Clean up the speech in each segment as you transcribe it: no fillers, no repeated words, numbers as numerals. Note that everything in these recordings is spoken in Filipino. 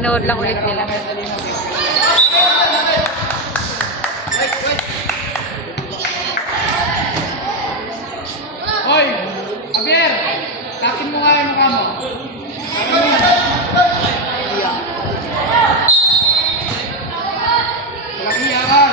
Panood lang ulit nila. Hoy! Javier! Takin mo nga yung mukha mo. Walang iyakan.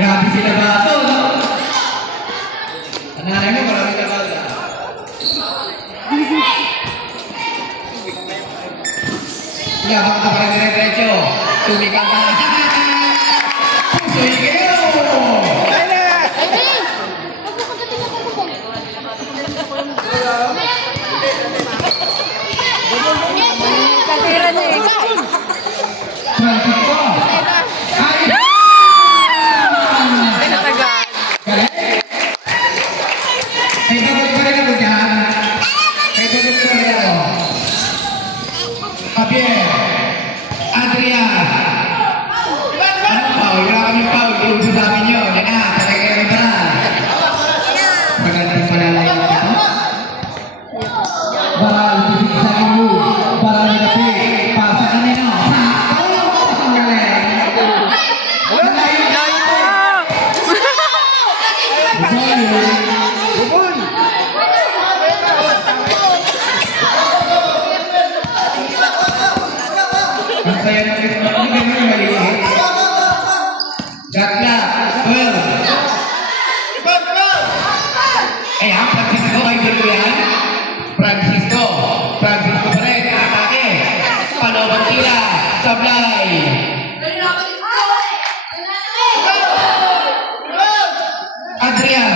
Grabe sila bato, no? Ang nanay mo, maraming kabato. Kaya baka ka parang dire-diretso. Tumika ka. Puso ikaw! Katira niya eh. Francisco! Ay! Pinatagal. May bagot pa rin ako dyan. May bagot pa rin ako. Javier! Adrian! Anong foul? Wala kami foul. Iuso sa amin yun. Yan na, patay kayo ng baral. Magandang malalayo na ito. Baral, bibig sa inyo. Baral na kapit. Pasa kanino. Ang galing. Bubun! Ang saya ng ito. Hindi mo yung maliit. Gatla. Well. Eh, ang Francisco, idol ko yan. Francisco. Francisco pa rin. Atake. Panawan sila. Sablay. Adrian.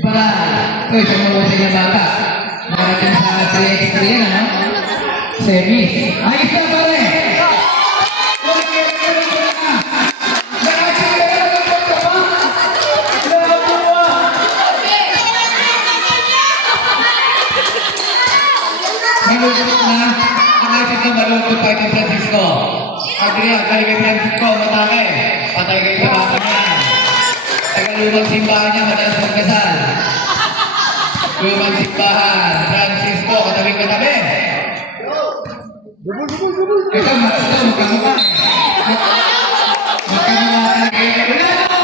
Baral. Uy, tumulong sa bata. Marating sa 3x3 yan, ano? Semi. Ayos na ba rin? Malungkot na. Ang isip na malungkot pa ito Francisco. Adrian, kayo kay Francisco, matake. Patay kayo sa bata niya. Tagalumang simbahan niya, madalas magkasal. Lumang simbahan. Francisco, katabi-katabi. Ito, magkamukha eh. Magkamukha na kayo. Wala mo!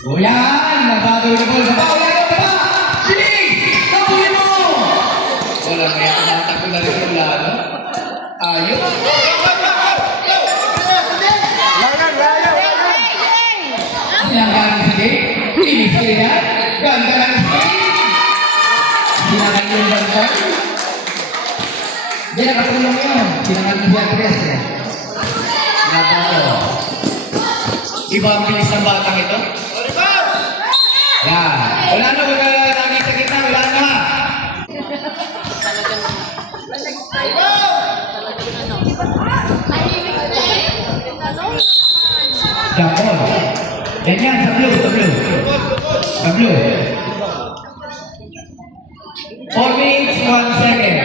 O yan! Nabagoy na ball. Sabaw! Yan! Sabaw! Bilis! Tabuhin mo! Wala na yan. Tumatakbo na rin yung lalo. Ayos! Sinanggalan sa gate. Inis ka rin yan. Ganda lang sa gate. Sinanggalan yung banta. Hindi nakatulong yun. Sinanggalan si Andres eh. Nabago. Iba ang bilis ng batang ito. Yan. Wala na. Wala na lagi sa gitna. Wala na. Japon. Yan. Sa blue. Sa blue. Sa blue. 4 minutes, 1 second.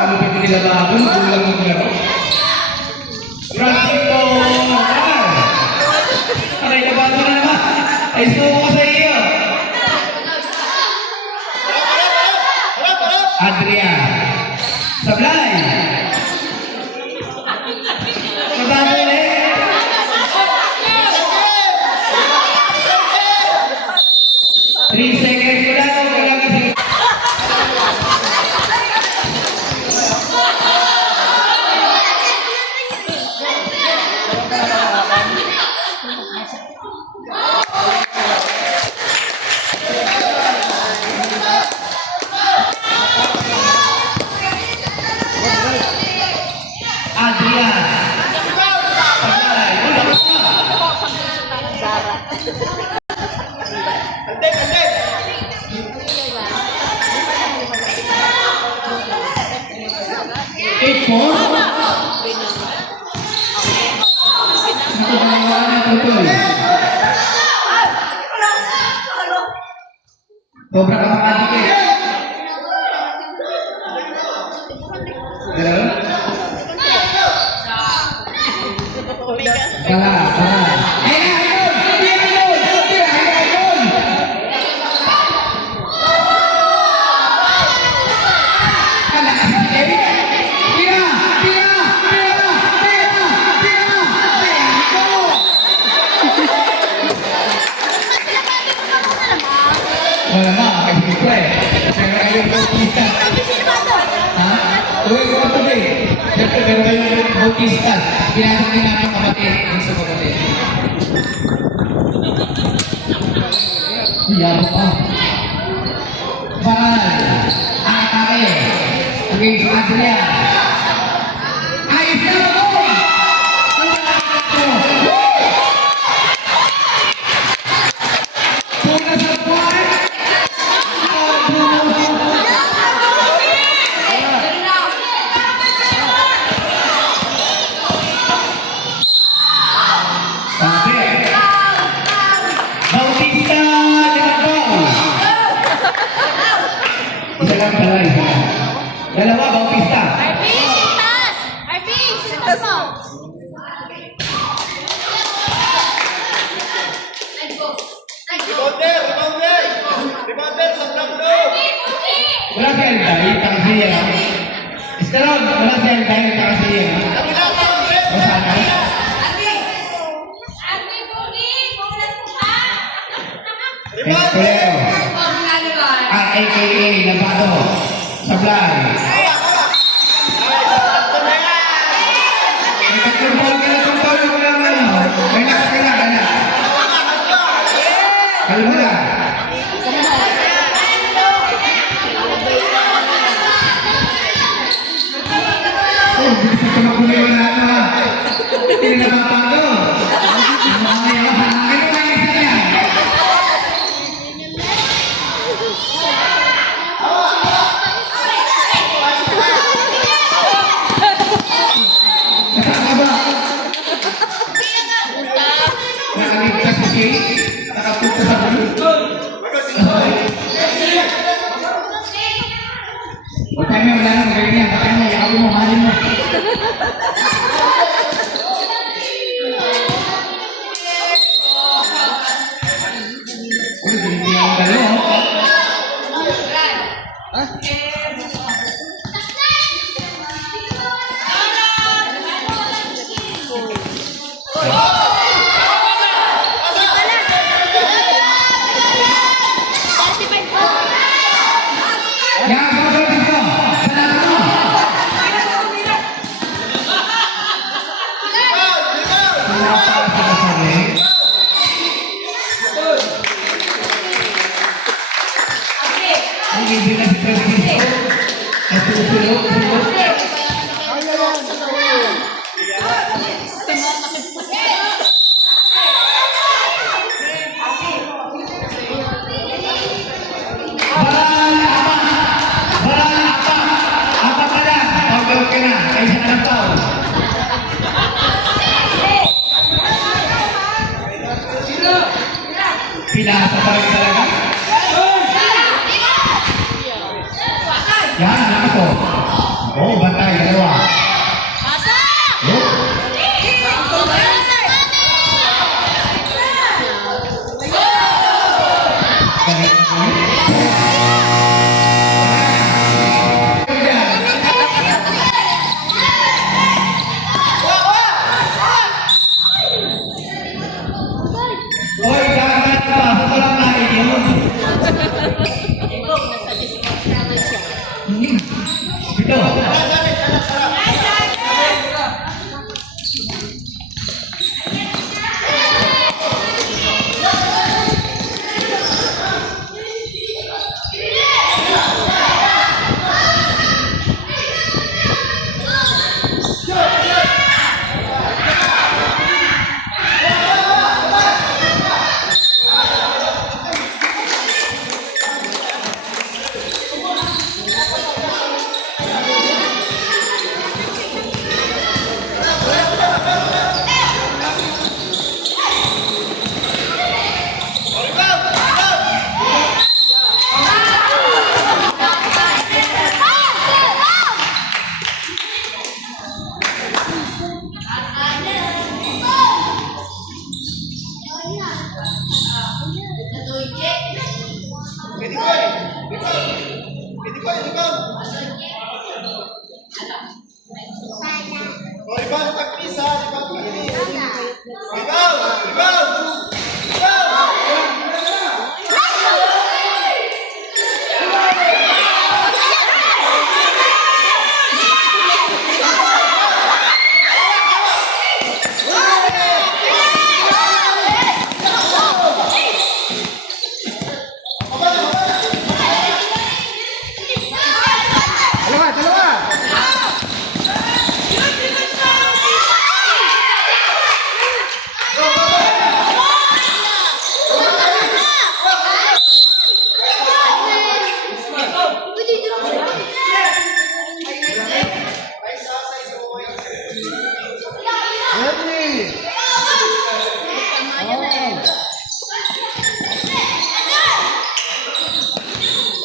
Malupit nila bago. Kulang mo nila. Francisco. Aray, nabago na naman. Ay, suko ko sa iyo. Adrian. Sablay. Nabago ulit. 3 seconds. Wala na. Wala na. Eight, four. Nakadalawa na tutoy. Sobra ka makadikit. Hello? Kala. Ayun! Kala kasi Tira! Wala na, kasi siyempre. Siyempre kayo bautista. Ha? Uy, ito ba eh? Siyempre, pero kayo bautista. Pinasok din namin ang kapatid. Ang sa kapatid. Yabo ka. Baral. Ang atake. Okay, sa Adria. Ayos na ako! Puna sa buhay! Bautista Tinagbaw. Isa lang pala, isa lang. Dalawa, Bautista. Wala si Elday, takasiya. Eskalon, wala si Elday, takasiya. Rosana. Eskolero. A.K.A. Nabado. Sablay. May nagkumpol ka na kumpol mo lang ano. May nakakila ka na. Kalma na. Oh, gusto ko maguliwan na ano ha. Hindi na napapago. Mamaya ka. Ano ba yung isa niya? Nasaan ka ba? Nakaligtas si Shay? Nakapunta sa bulo? Huwag tayo may wala nang magaling yan. Huwag tayo may yakapin mo, mahalin mo. Uy, binibigyan ang dalo. Yan, susunod dito. Banatan mo. Wala pa sa kasari. Ang ibig na si Francisco. At susunod. Apa ka na? Pag-out ka na. Ay, isa ka ng foul. Pinasa pa rin talaga. Yan, anak ko. Oo, bantay, dalawa. Oh. Hoy, dagat pa. Ito lang tayo yun. Ito.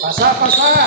Pasa, pasa.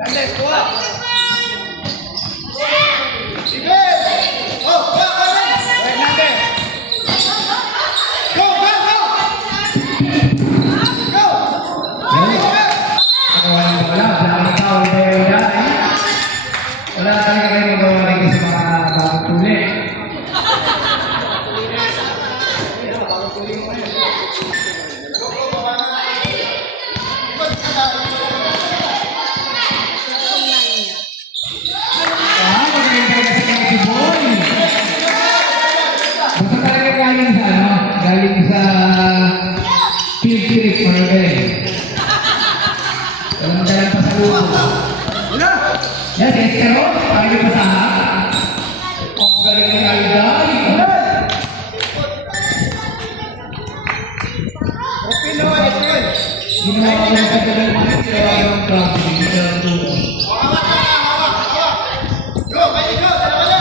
Landes, kuha. Sige. Oh, kuha, kuha. Landes. Go, go, go. Go. Wala talaga kayo magawa rin sa mga bagong tuli. Galing sa field trip mga guys. Walang dalang pa sa lupo. Yes, pero pagi pa sa ang galing ng alidari. Okay no, okay. Ginawa ko lang sa galing mga tirawa ng club. Hawak ka, hawak, hawak. Go, kayo go, dalawa na.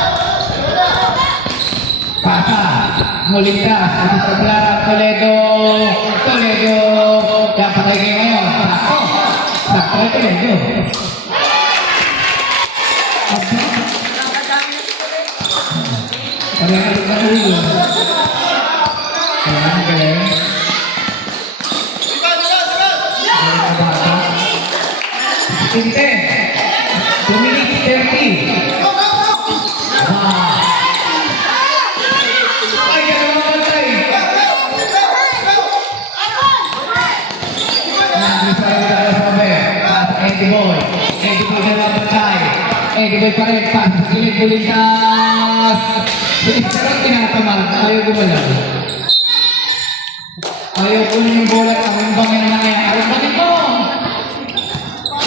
Pasa, mulitas, ito sa Clara, Toledo, dapat kayo ngayon, sakto, Toledo. Parang ka ulo. Kaya ang galing. Diba, diba, diba. Sinte, Ricky. Go, go, go! Ah. Ay, dalawang bantay. Go, go, go, go! Eddie Boy. Eddie Boy dalawang bantay. Eddie Boy pa rin. Pass. Bulintas. Pero tinatamad. Ayaw gumalaw. Ayaw kunin yung bola. Ang bangin na kaya. Ang bangin mo!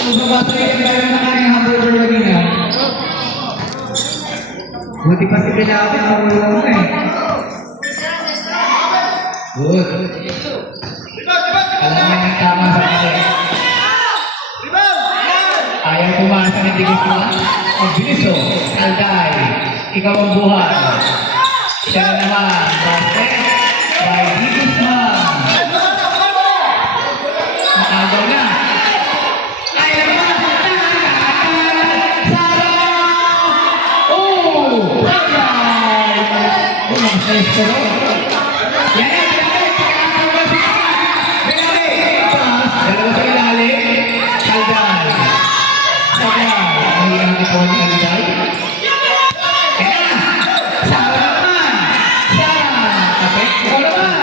Magbabasa yung tayo na kanyang hamburger lagi na. Buti pa si Pinawin ang ulo eh. Good. Alam mo yung tama sa kanya. Ayaw kumasa ng digis mo. Ang bilis o. Alday. Ikaw ang buhay. Siya na naman. Basket. By digis mo. Nakagaw na. Ayaw naman. Sarah! Oh! Alday! Oh, mas ko no? Yan yan. Dalawa sa ilalim. Alday. Sarah. Mahirang katawan ni Alday. Kaya. Sarah naman. Sarah. Kapit. Ikaw naman.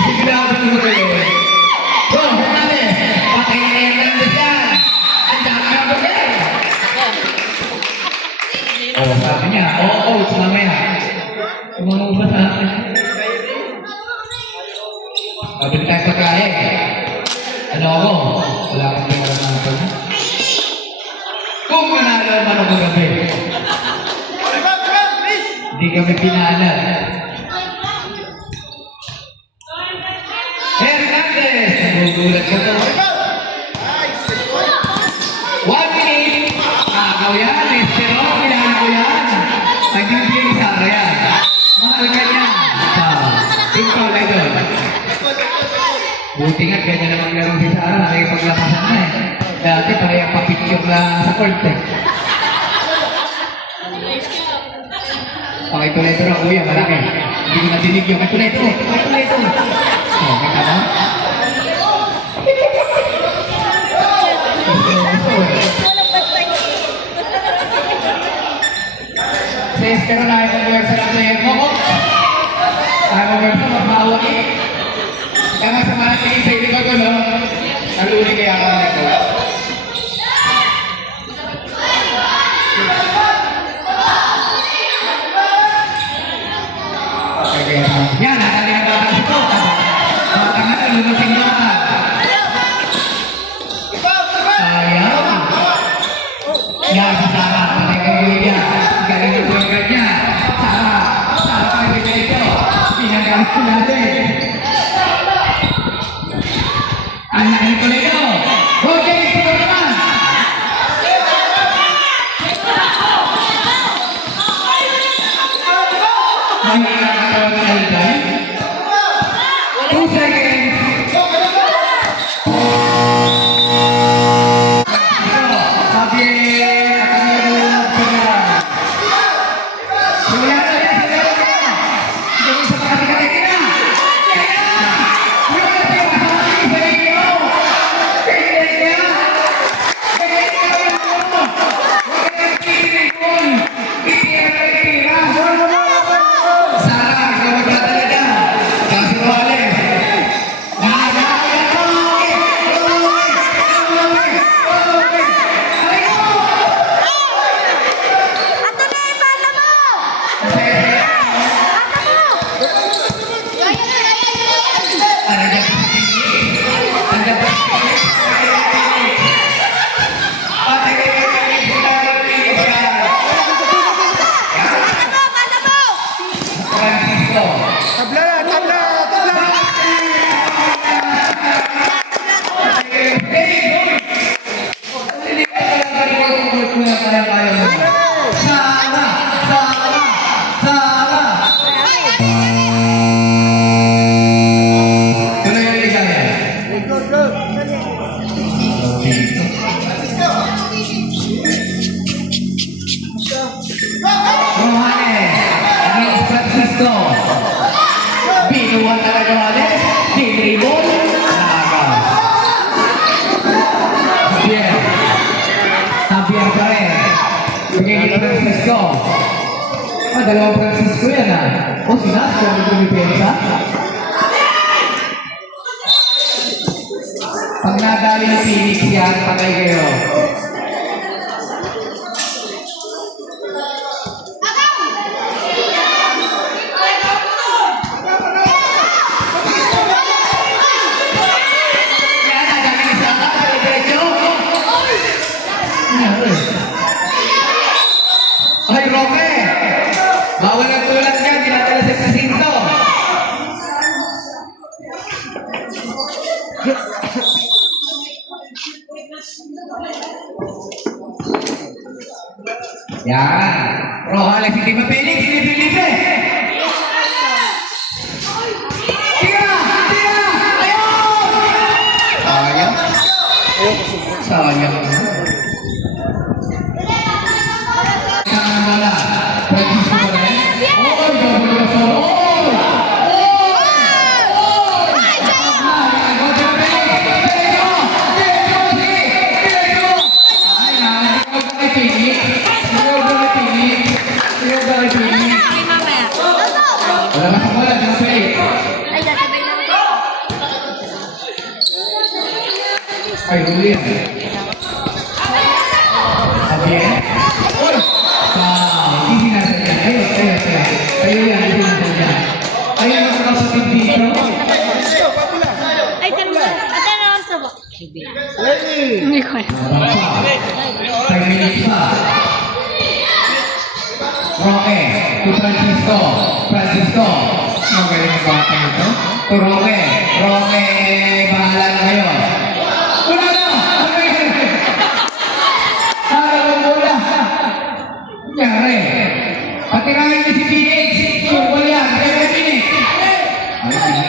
Sigurado mo kayo. Go, Hernandez. Patay na Hernandez yan. Ang dami na ba yan? Oh, sabi niya. Oo, mamaya. Tumama sa akin. Pabili tayo pagkain. Ano ako? Wala akong pera na ako. Kung manalo man ako gabi, hindi kami pinaalam. Hernandez! Nagugulat ka to. 1 minute. Akaw yan. Estero. Kailangan ko yan. Nagbibigay ni Sarah yan. Mahal ka yan. Ikaw lang doon. Buti nga, ganyan naman laro si Sarah. Nakipaglapasan na eh. Dati parehang papicture lang sa court eh. Pakituleto na kuya, malaki. Hindi ko nadinig yung pakituleto. Pakituleto. Oh, kita ba? Sa Estero na ayaw mag-wersa ng player mo, coach. Ayaw mag-wersa, magmahawak eh. Kaya nga sa mga tingin sa ilibag ko, no? Naluli kaya ka na ito. Yan, natali ang batang si Coach. Batang nga, lumusing bata. Ayaw. Yan, si Sarah. Patay kayo yan. Galing yung program niya. Sarah. Sarah pa rin ito. Pinagalit ko natin. Anak ni Toledo. Okay, ito naman. Mahirap ka tawag ng Alday. 2 seconds. Javier, Camilo, Pera. Suya na yan, suya na yan. Hindi sa pagkatikati na. Francisco. Dalawang Francisco yan O, si Nas, yung nagpumipensa. Pag nadali ng Phoenix yan, patay kayo. Yan, nadali isa ka, diretso. Ay, Roque! Bawal ang tulad niya, dinadala sa kasinto. Yan. Roja, si Timo Felix, si Felipe. Tira! Tira! Ayun! Sayang. Sayang bola. Francisco Morales. Oy, double ka sa wala masang bola, di masay. Ay, sasabay lang. Ay, huli yan. Again. Uy! Hindi sinasadya. Ayun. Kayo yan, hindi sinasadya. Ayun ang mga kapatid dito. Ay, tanong. Ate, naman sa ba? Hindi ko alam. 5 minutes pa. Roque, to Francisco. Magaling ang bata ito. To Roque, bahala na kayo. Wala na! Sarang bola. Nangyari. Patirahin niyo si Phoenix. Sungkol yan. Kaya kay Phoenix. Ay, Phoenix.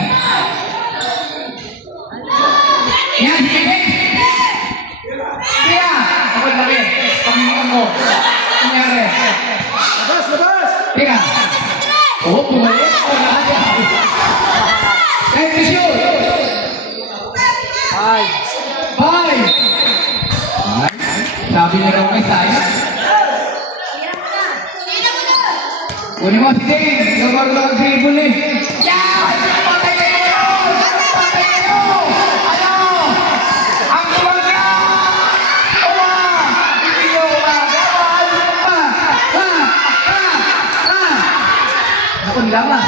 Yan, si Phoenix. Tira! Ako lagi. Panginoon mo. Nangyari. Tira! Oh, bumalik. Wala ka. Thank you, shoot. Five. Sabi na raw may sayang. Kunin mo si Dane. Lumar lang ang dribble eh. Yan! Patay kayo! Ano? Ang kumaga! Hindi nyo magawan! Ako nilaban.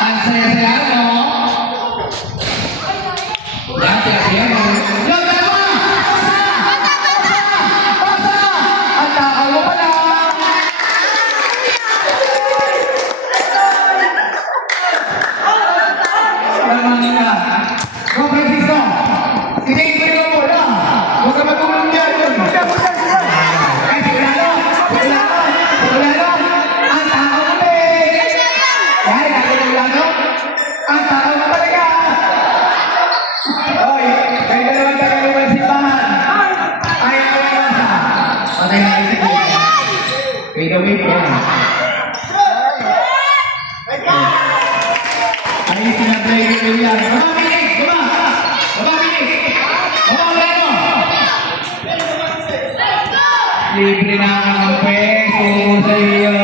Ang saya-saya mo. Yan, saya-saya mo. Yan, dalawa! Basa! Ang takal mo pala! Kalmanin ka. Go, Francisco! Tingin ko yung bola. Huwag ka matulong dyan. Ay, sigurado! Ang takal mo eh! Ay, sigurado! Ang takal mo talaga! Oy, kayo dalawang tagalugan simbahan. Ayaw ko yung basa. Patay na kayo sa kanya. Kayo daw wait yan. Ay, sinablay ko yan. Baba, Phoenix! Baba, Breno! Libre na ang peso sa iyo.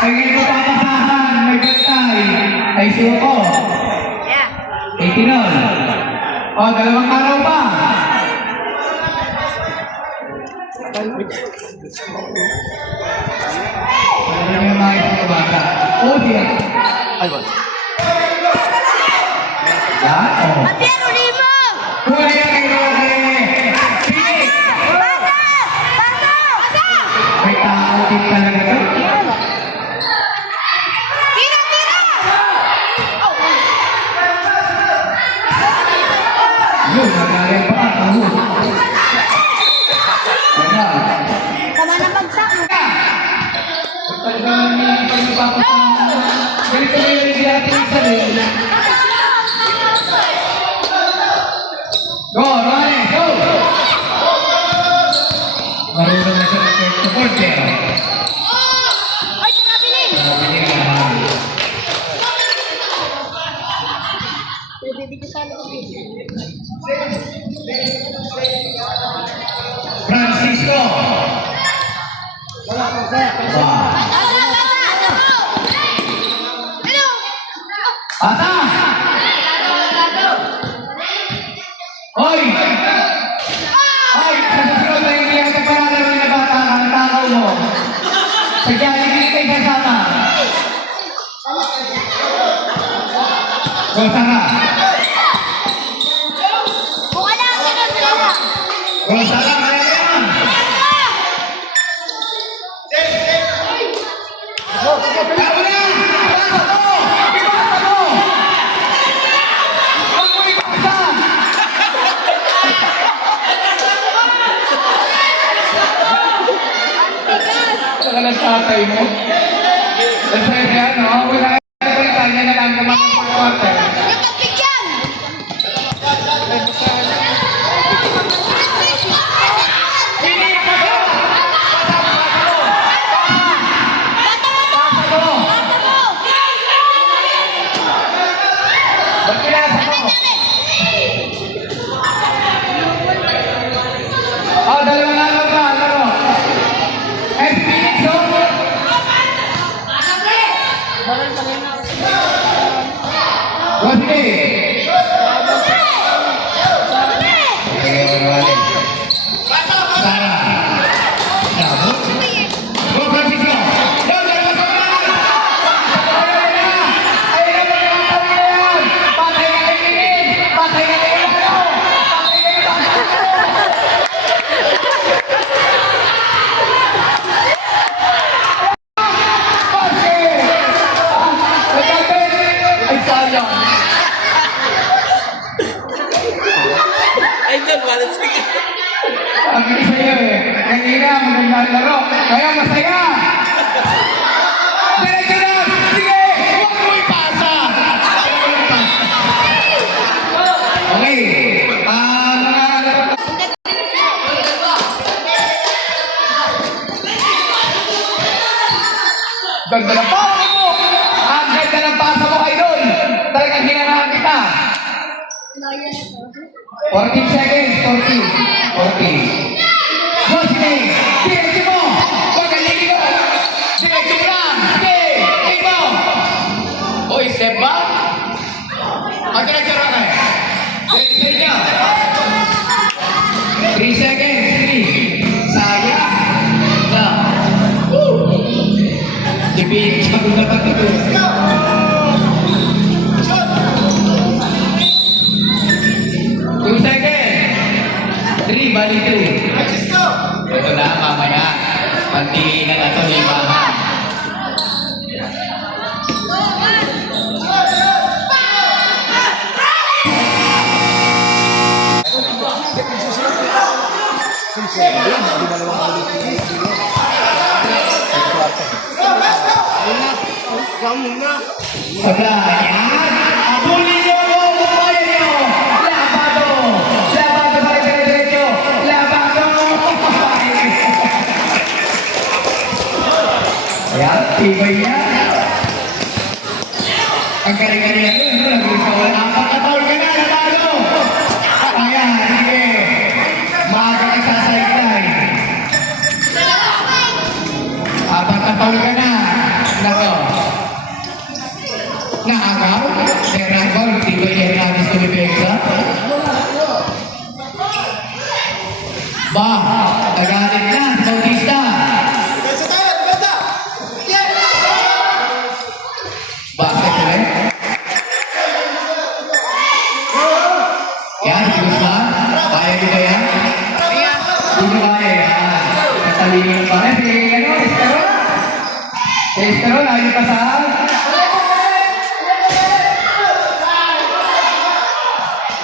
Ay, ngayon ko papasahan. May gantay. Ay, suko. Yeah. 18 O, 2 araw pa. Ano yung mga isang bata? O, siya. Yan, o. Ate, Limo! Huli ang kay Roque. Phoenix! Basa! May tao din talaga to. Tira! Oh! Yun, nagaling pa ang taho. Wala. Tama na bagsak mo. Talagang hindi pa napapasahan. Ganito na yung natin sa rin. Go, Ronnie, go! Marunong na siya ng support eh. Ay, sarapinin! Sabi niya naman. Bibigyan sa akin. Asa! Hoy! Hoy! Sa susunod na hindi ang kapanagaro na bata ang takaw mo. Sa Jollibee kay kasama. Gol Sara. Buka lang, sunod ka na. Gol Sara, kaya mo yan. Tama na! Ipasa mo! Ipasa mo! Huwag mo ipasa! Saka ng tatay mo. Kasi yan, no? Wala yung Britanya na lang naman ng pag-quarter. Yung pagbigyan! Pili! Pasa! Pasa! Pasa mo! Bata! Bata mo! Ba't pinasa mo? Oh, dalawang laro pa, laro. Eh, si Phoenix, no? Oh, sige. Sige, marwali. Sara. Bravo. Go, Francisco. Go, dalawa sa mga. Ayun na. Ayun na, pagkakataon na yan. Patay ka kay Phoenix. Patay ka kay Lalo. Patay ka kay Lalo. Ay, sayang. Ay, dyan, walang sige. Ang bilis sa'yo eh. Kanina, magandang laro. Kaya masaya. Diretso na! Sige! Huwag mo ipasa! Okay. Mga laro. Ganda ng pasa mo! Ang ganda ng pasa mo, idol! Talagang hinanahan kita. 14 seconds, 14. 14. Go, sige! Diretso mo! Huwag kang ligigo! Diretso mo lang! Sige! Take mo! Uy, step ba? Ang diretso na kayo. Diretso niya. 3 seconds, 3. Sayang! Na. Si Pete, sabi na ba ito? Two seconds. 3, bali 3. Francisco! Ito na, mamaya. Pantingan na ito, limahan. Wala, yan. Abulin niyo po, bumayan niyo. Labado. Labado pa rin diretso. Labado. Ayan, tibay niya. Ang galing-galing yun, no? Nag-isawa na. Pagkataon ka na, labado. Ayan, sige. Maaga ka sa sideline. Pagkataon ka na. Nako. Naagaw. Naagaw. Tibay ni Hernandez Tumipeksa. Ba, nagalit na. Bautista. Depensa tayo! Depensa! Yeah! Basket ulit. Yan, si Guzman. Kaya nyo ba yan? Hindi kaya yan. Katalino pa rin. Si Esteron. Si Esteron, ayaw pa sa...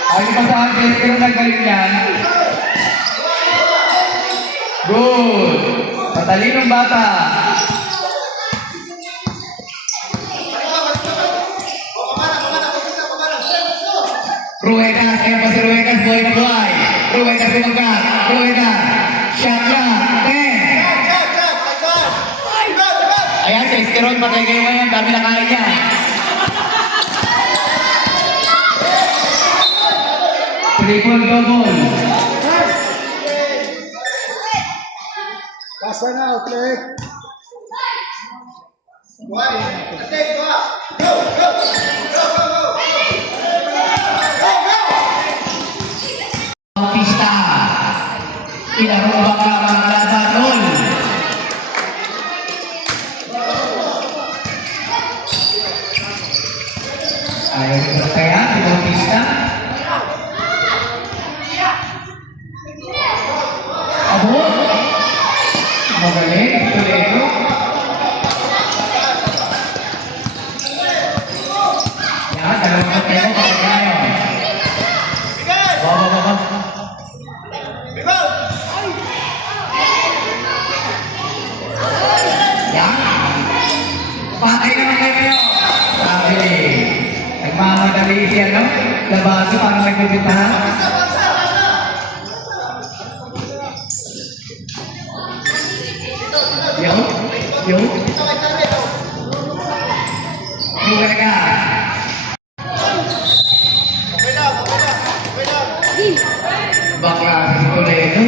Ayaw pa sa si Esteron ang galing yan. Good. Katalinong bata. Ruedas, kaya pa si Ruedas, buhay na buhay. Ruedas lumagkat. Ruedas. Shot lang. 10. Check! Check! Check! Rebound! Rebound! Ayan, si Esteron, patay kayo ngayon. Dami na kain niya. Triple double. Pass right now, play. One. Okay, go up. Go, go. Go, go, go. Ayaw nito na kaya, si Bautista. Abot. Magaling, Toledo. Yan, dalawang Toledo, kapag ngayon. Baba. Yan. Patay naman kayo. Sabi, nagmamadali siya, no? Labaso, parang nagbibitahan. Yo. Bukan ka. Bakla si Toledo.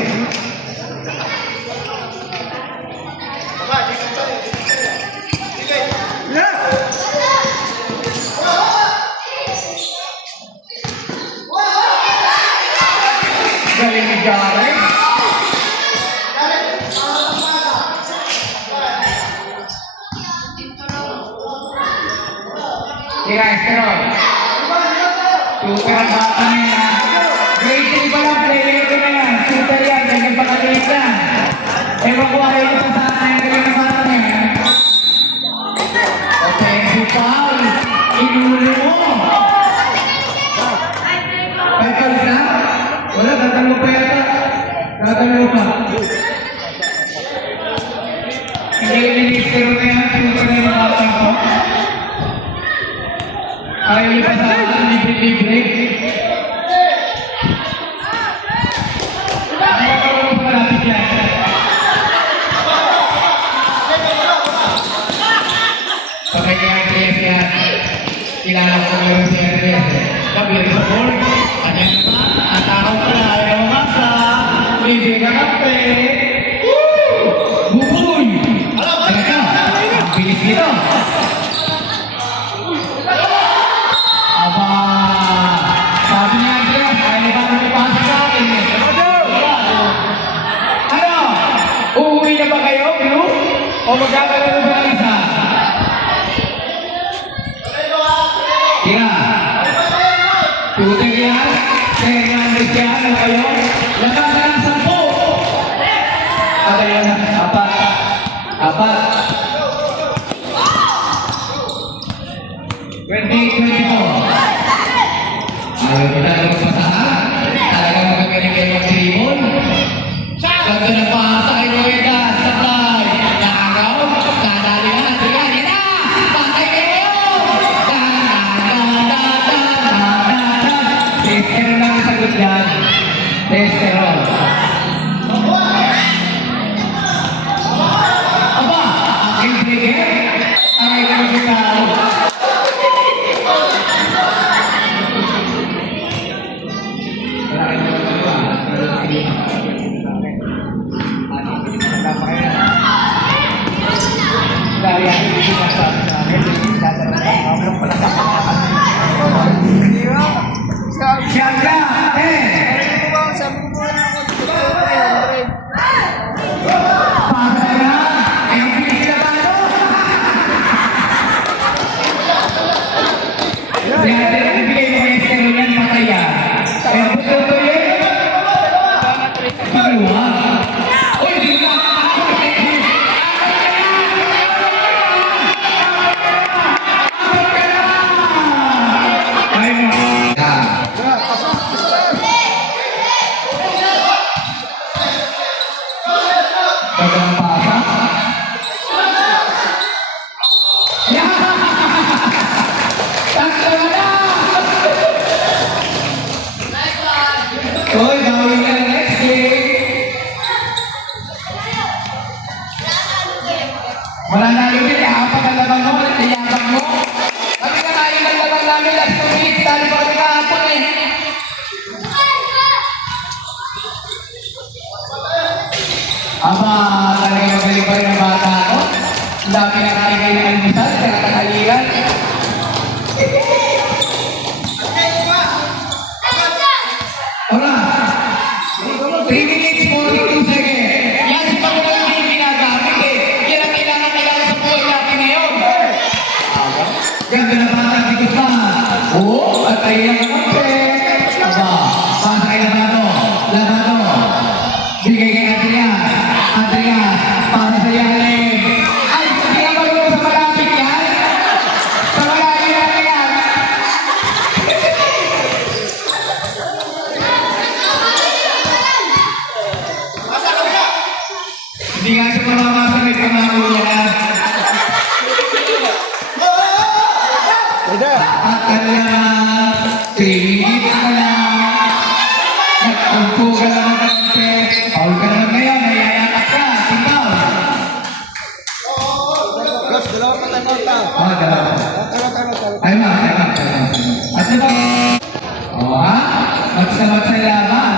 Galing ni Jare. Kira Esterol. Super ang bata niya. Grade 3 pa lang, player ko na yan. Super yan, ganyan pa kaliit yan. Ewan ko ayaw ko sa akin, galing na bata niya. Offensive foul. Inulo mo. 5 fouls na? Wala, tatalo pa yata. Tatalo pa. Hindi minister na yan, super na yung bata ko. Ayaw niyo pa sa libre-libre. Ayaw ko malapit yan. Pagka kaya Andres yan, kilala ko meron si Andres. Pag-lari sa board, kanya naman, ang takaw ko na ayaw masa, libre ka kape. Buboy! Talaga, ang bilis nito. Aba, sabi niya Andres, ayaw ba nang ipasok sa akin? Ano? Uuwi na ba kayo, Blue? O magkakalaro ba ng isa? Tira. Tuting yan. Kaya Andres yan, ano kayo? Lakas na ng 10. Agayon na, 4. 28-24. Ayaw ko na lang magpasahan. Talagang magagaling kayo mag-tribon. Ganda ng pasa kay Noeda. Sablay. Nakagaw. Nadali na. Adrian. Yan na. Patay kayo. Testero lang ang sagot yan. Testero. Aba. Ang trigger. Ang ikaw. Siaga, Pasal na, ayong bilis na tayo. Siaga, nagbigay mo yung estero yan, patay yan. Pero gusto ko yun. Pagluwa. Uy, di ba? Dagang pasa. Yeah! Takto na! Uy, gawin ka na next game. Wala na yun, apat ang labang mo, tiyabang mo. Kami na tayo ng labang namin, last 2 minutes, tali pa kami kahapon eh. Aba, talagang magaling pa rin ang bata ko. Ang dami na kain ng almusal, kaya nakakaliran. Wala. 3 minutes, 42 seconds. Yan si Panginoon yung ginagamit eh. Yan ang kailangan sa buhay natin ngayon. Ganda na bata si Guzman. Oo, at ay ang kampe. Aba, pasay Labado. Labado. Bigay kay Adrian. Adrian, para sa Yalim. Ay, hindi ka marunong sa malapit yan. Sa malapit yan. Masa kabila. Hindi nga siya mamamasa, may pangako yan. At kailangan, tingin ka lang. Nagpumpo ka lang ng kampe. Paul ka naman ngayon, nayayatak ka. Tingnan. Los, dalawa pa tayo ta. Oh, dalawa. Ay, ma. At diba? Oh, ha? Magsamat sa laban.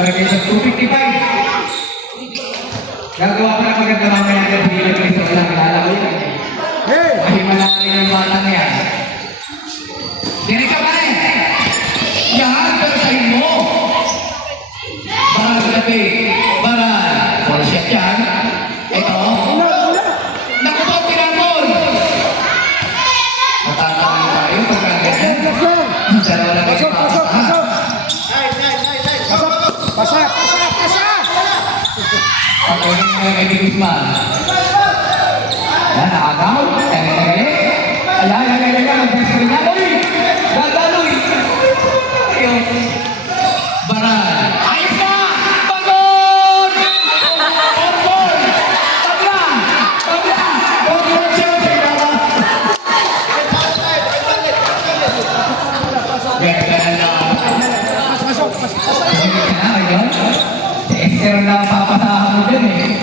Lagay sa 255. Gagawa ko na maganda mamaya ng bilang ng isa walang kilala ko yan. Mahimala rin yung bata na yan. Diri ka pa rin. Yan, pero sa'yo mo. Baral sa gabi. Baral. For shot yan. Ito. Naku po, pinamol. Matatawin tayo pagka ganyan. Dalawa lang kayo papasahan. Pasok. Pagkunin mo yung kay Guzman. Yan, nakagaw. Tari-tari. Ay. Mag-best friend yan. Uy! Gagaloy! Ayun. Baral. Ayos na! Pagod! Pagod! Tabla! Pagod Chelsea! Ganda na. Sige ka na, ayun. Si Esther na papasahan mo dyan eh.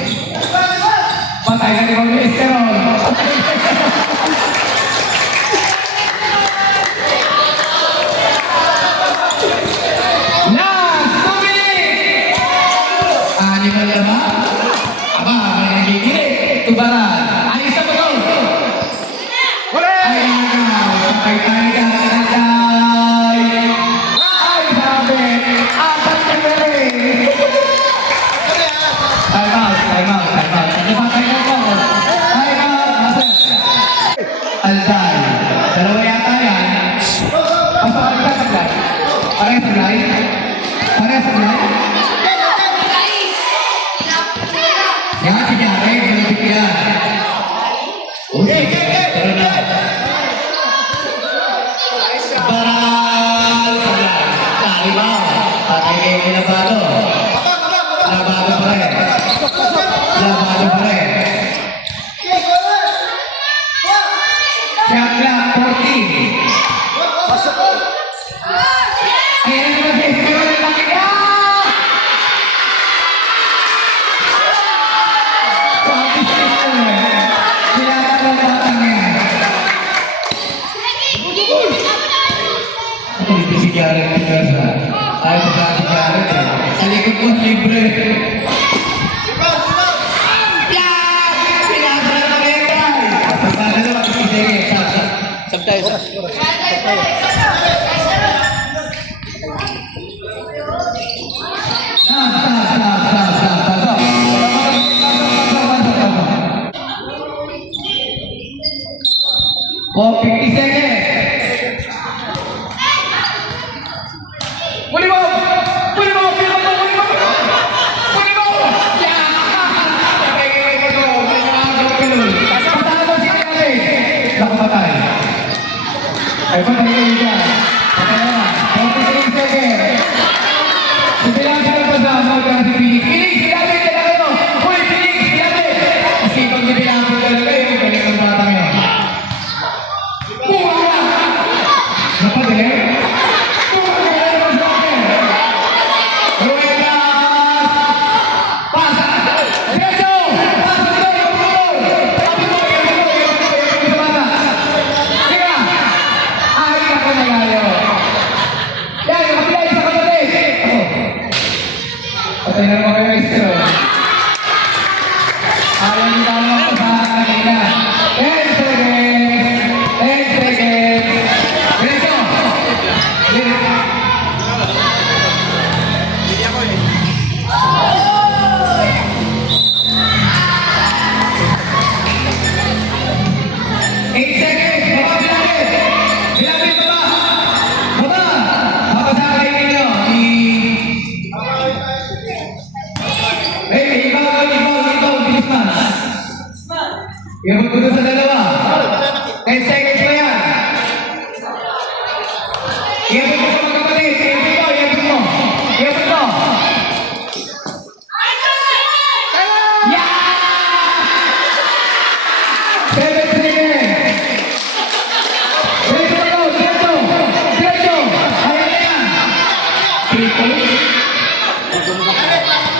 Patay ka ni Mami Esther. Last 2 minutes! Animal na ba? Aba, may nagigilig. Tubaran. Ayos na ba ito? Ay, patay tayo ka. Ay, sabi. Apat na rin. Time out. Ano ba tayo po? Time out, master. Alday. Dalawa yata yan. Paano ka sablay? Parang sablay? Yan, si Jare. Malapit yan. Pero na. Baral. Sablay. Tari ba? Patay kayo ni Labado. Labado pa rin. Shot clock 14. Ayan naman si Esther na laki ka! Sabi si Esther. Sinata ng batang yan. Ako dito si Garrett Picarza. Ayaw pa si Garrett eh. Sa likod ko libre. Oh, 50 seconds. Puli mo! Patay. Ay, patay. Iabot mo doon sa dalawa. 10 seconds pa yan. Iabot mo sa mga kapatid. Iabot mo, iabot mo. Iabot mo. Yeah! 7 seconds. Diretso na go, diretso. Diretso. Ayan na yan. Triple. Dapat,